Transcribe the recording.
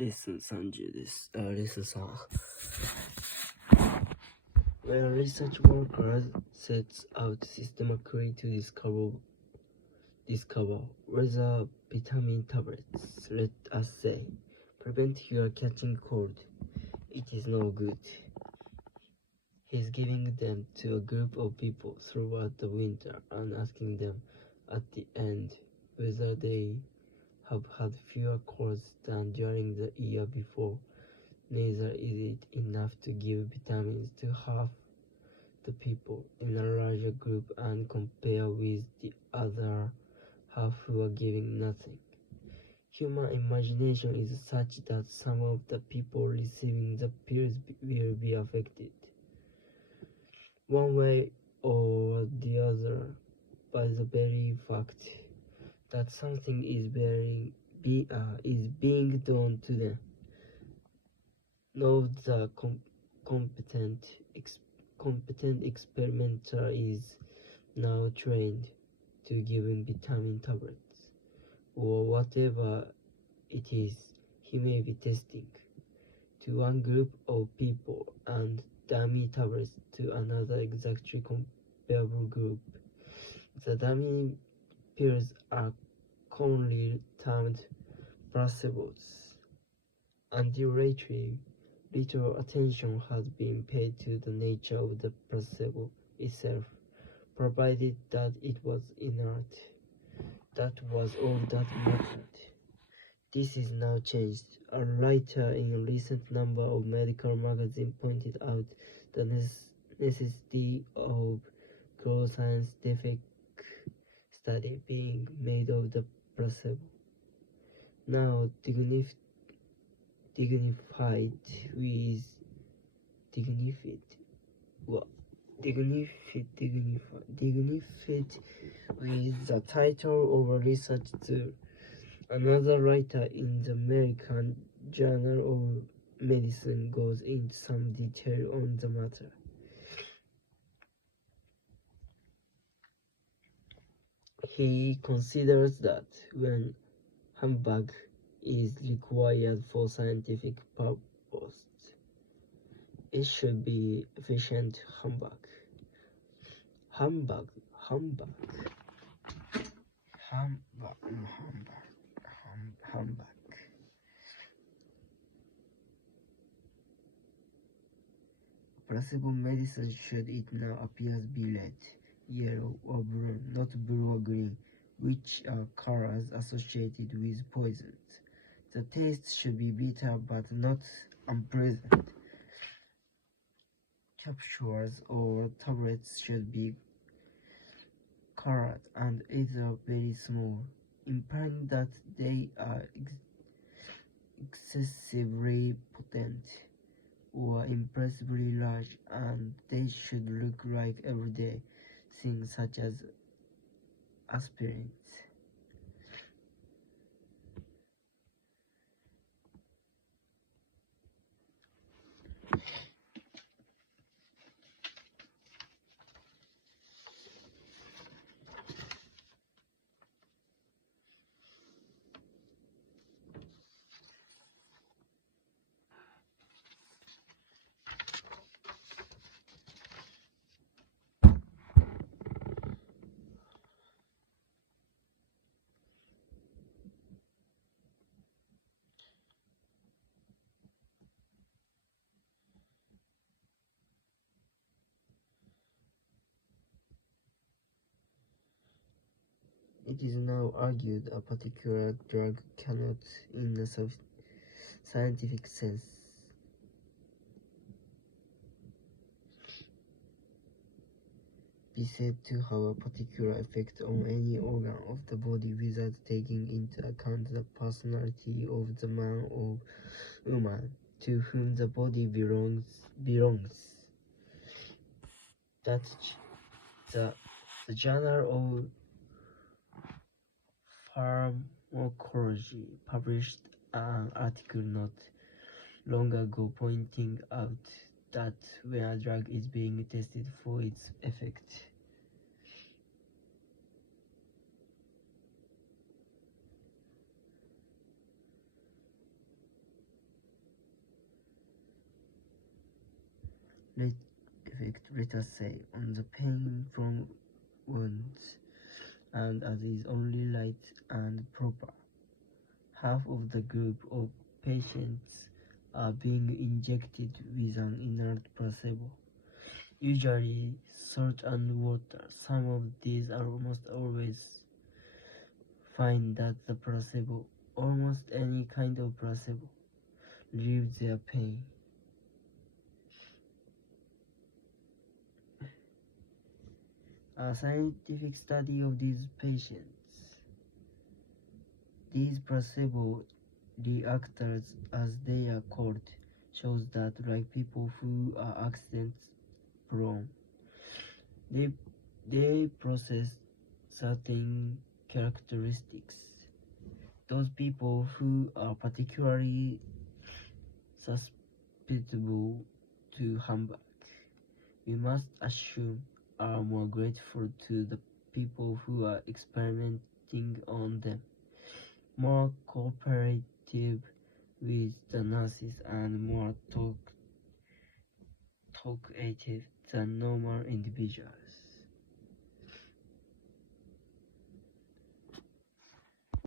Lesson 30です。レッスン3。When research workers set out systematically to discover whether vitamin tablets, let us say, prevent your catching cold, it is no good. He's giving them to a group of people throughout the winter and asking them at the end whether they have had fewer colds than during the year before. Neither is it enough to give vitamins to half the people in a larger group and compare with the other half who are giving nothing. Human imagination is such that some of the people receiving the pills will be affected, one way or the other, by the very fact that something is being done to them. Now the competent experimenter is now trained to giving vitamin tablets, or whatever it is he may be testing, to one group of people and dummy tablets to another exactly comparable group. The dummy pills are commonly termed placebos. Until lately, little attention has been paid to the nature of the placebo itself, provided that it was inert. That was all that mattered. This is now changed. A writer in a recent number of medical magazines pointed out the necessity of close scientific study being made of the placebo. Now dignified with the title of a research tool. Another writer in the American Journal of Medicine goes into some detail on the matter. He considers that when humbug is required for scientific purpose, it should be efficient humbug. Placebo medicine, should it now appears, be red, yellow, or blue, not blue or green, which are colors associated with poisons. The taste should be bitter but not unpleasant. Capsules or tablets should be colored and either very small, implying that they are excessively potent, or impressively large, and they should look like everyday things such as aspirins. It is now argued a particular drug cannot, in a scientific sense, be said to have a particular effect on any organ of the body without taking into account the personality of the man or woman to whom the body belongs. That the Journal of Pharmacology published an article not long ago pointing out that when a drug is being tested for its effect, effect, let us say, on the pain from wounds, and as is only right and proper. Half of the group of patients are being injected with an inert placebo, usually salt and water. Some of these almost always find that the placebo, almost any kind of placebo, relieves their pain. A scientific study of these patients, these placebo reactors as they are called, shows that like people who are accident prone, they possess certain characteristics. Those people who are particularly susceptible to humbug, we must assume, are more grateful to the people who are experimenting on them, more cooperative with the nurses, and more talkative than normal individuals.